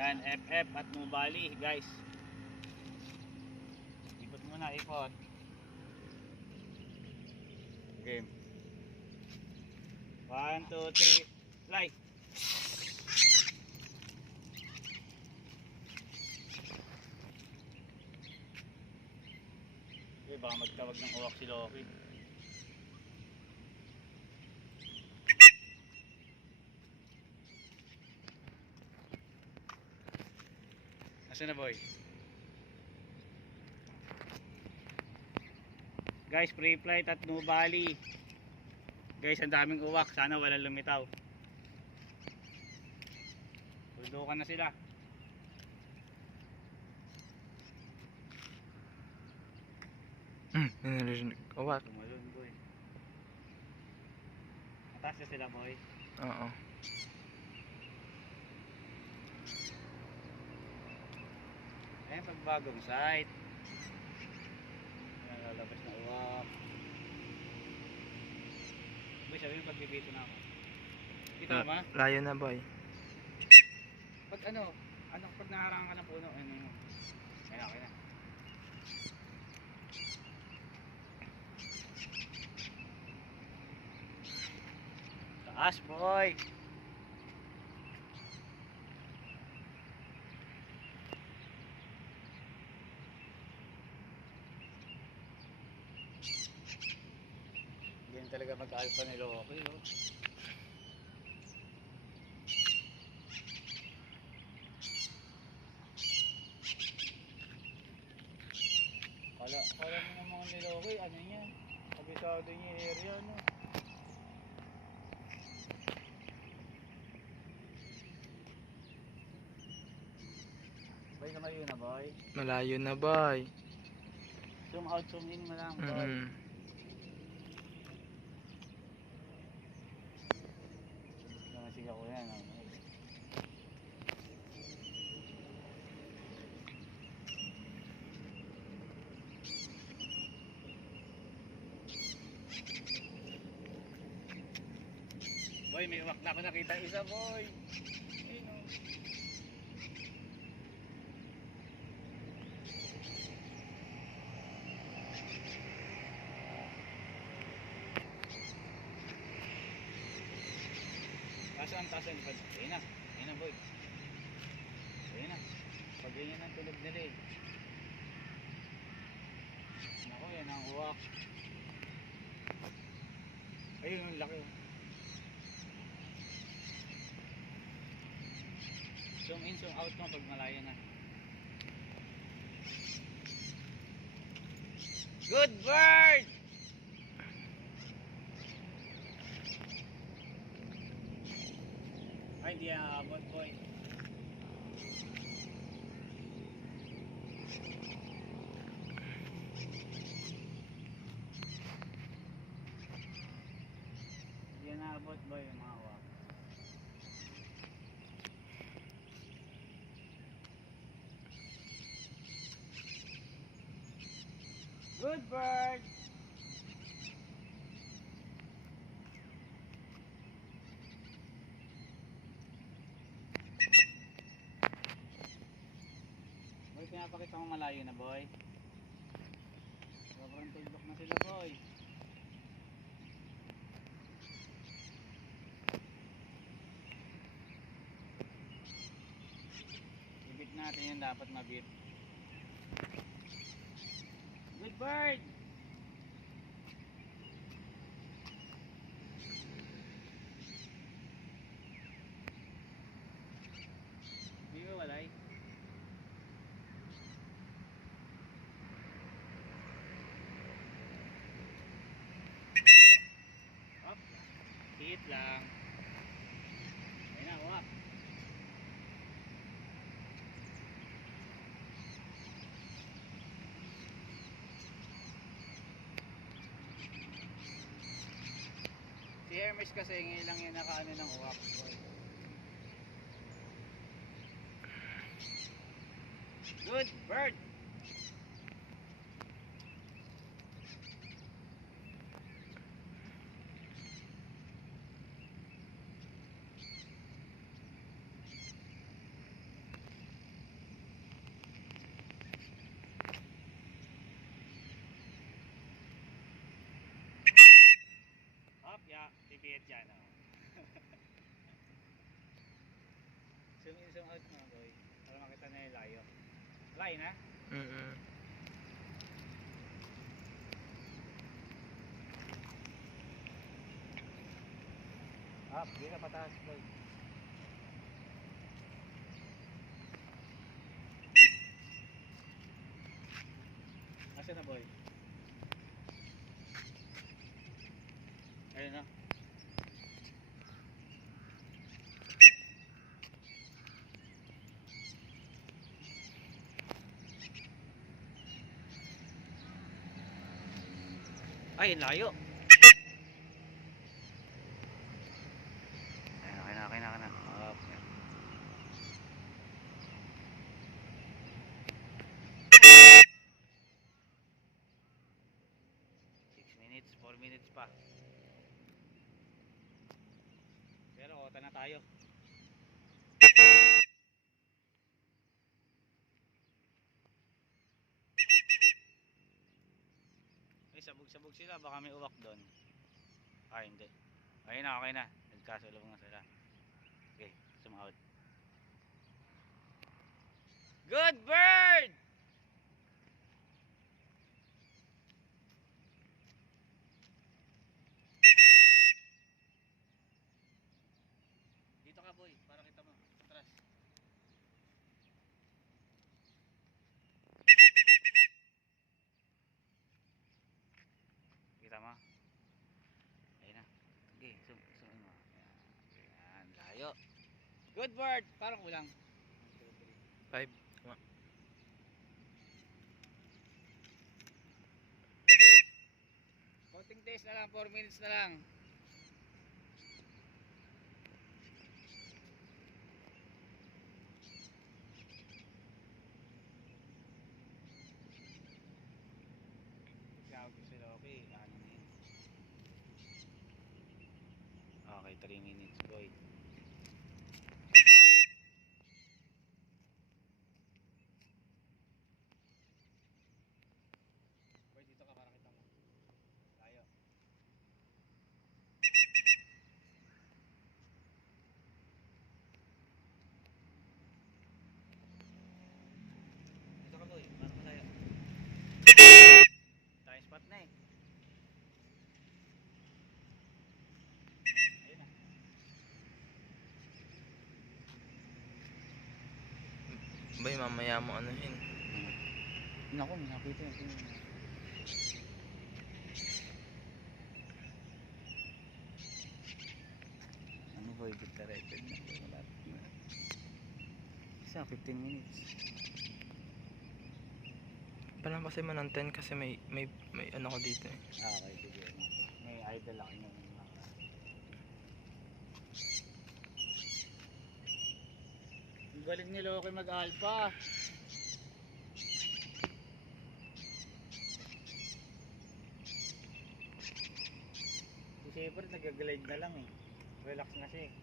Yan, FF at Nubali guys. Ikot muna, ikot. Game. 1, 2, 3, fly. Okay, baka magtawag ng uwak si Loki. Nasaan na boy? Guys, free flight at Nubali. Guys, ang daming uwak. Sana walang lumitaw. Tuldukan na sila. Uwak. Tumalun boy. Mataas na sila boy. Oo. Ayan, pagbagong site. Ayan, lalabas na uwak. Boy, sabi mo pagbibito na ako. Kita mo ba? Layo na boy. Pag pag naharangan ka ng puno, ano yun? Ayan, okay na. Taas boy! Yan talaga mag-alpha ni Loki, no? Kala mo naman ni Loki, ano yan? Kabisado niya yung area, no? Boy, kamayo na boy. Malayo na boy. Zoom out, zoom in mo lang boy. Namasigaw ko yan, no? Boy, may uwak na ako nakita isa boy. Ayun o. Taas ang ipad. Ayun na boy. Ayun na. Pag ganyan ang tulog nila eh. Naku, yan ang uwak. Ayun, ang laki. Zoom in, zoom out mo pag malayo na. Good bird! Ay, hindi aabot boy. Hindi naabot boy yung mga uwak. Good bird! Boy, pinapakita mo malayo na boy. Sobrang tuldok na sila boy. Ibit natin yung dapat mabit. Good bird! Hindi ba walay? Up! Hit lang. Ayun na, uwak. Si Hermes kasi ngayon lang yung nakaano ng uwak. Good bird! Pipihit dyan, oh. Zoom in, zoom out mga boy. Para makita na yung layo. Layo na? Mm-mm. Up, di na pataas boy. Asa na boy? Ayun na. Ay, layo. Ayun, okay na. Up. 6 minutes, 4 minutes pa. Pero ota na tayo. Ay, sabog-sabog sila, baka may uwak doon. Ah, hindi. Ayun na, okay na. Nagkasulong na sila. Okay, zoom out. Good bird! Dito ka boy, para kita mo. Atras. Kita mo? Ayun na. Okay, zoom mo. Ayan, layo. Good bird! Parang kulang. 5. Counting days na lang, 4 minutes na lang. Ikaw gusto okay, ano na yun. Okay, 3 minutes boy. Boy, dito ka para kita mo. Layo. Dito ka boy, para malayo. Tayo spot na eh. Ayun na. Bay, mamaya mo anuhin. Naku, nakapito na. Ano boy, kita record na. Malapit na. Isa, 15 minutes. Palampasin mo ng 10 kasi may ano ko dito eh. Ah, okay, sige. May idol ako nung ang galing ni Loki mag-alpha. Si Shepard nag-glide na lang eh. Relax na siya eh.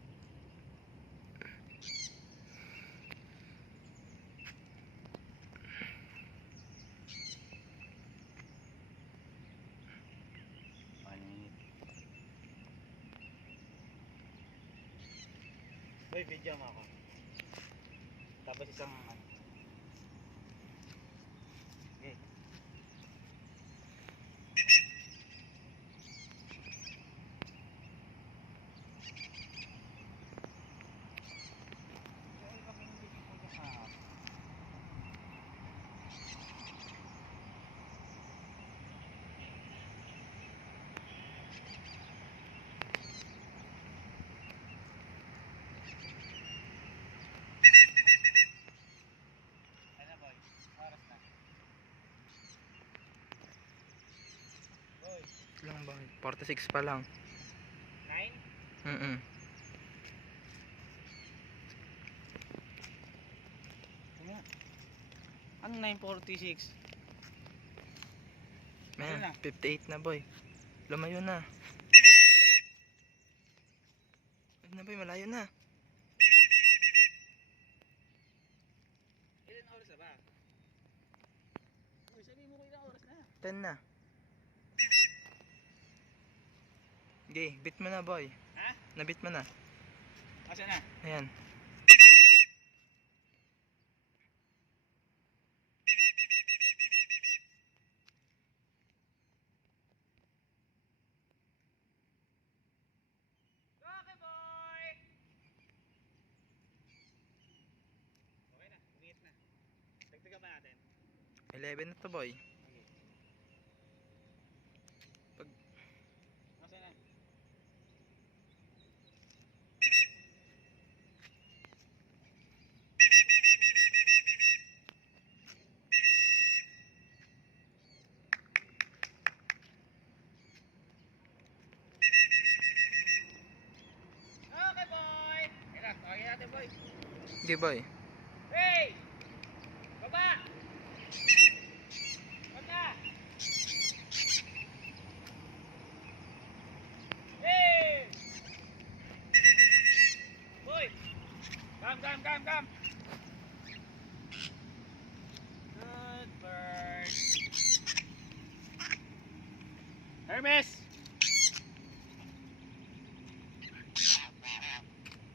Boy, video mo ako. Tapos isang ano. Okay. Lang ba? 46 pa lang. 9? Mm-mm. Ano 9:46? Man, na? 58 na boy. Lumayo na. Ayun na boy, malayo na. Ilan oras na ba? Uy, sabihin mo ko ilang oras na. 10 na. Okay, bit mo na boy. Ha? Nabit mo na. Asa na? Ayan. Okay, boy! Okay na, umiit na. Dagdagan pa natin. 11 na to boy. Okay. Pag Asa na? Okay, boy! Kaya na, tawagin natin, boy. okay boy. Hey! Baba! Baba! Hey! Boy! Come! Good bird. Hermes!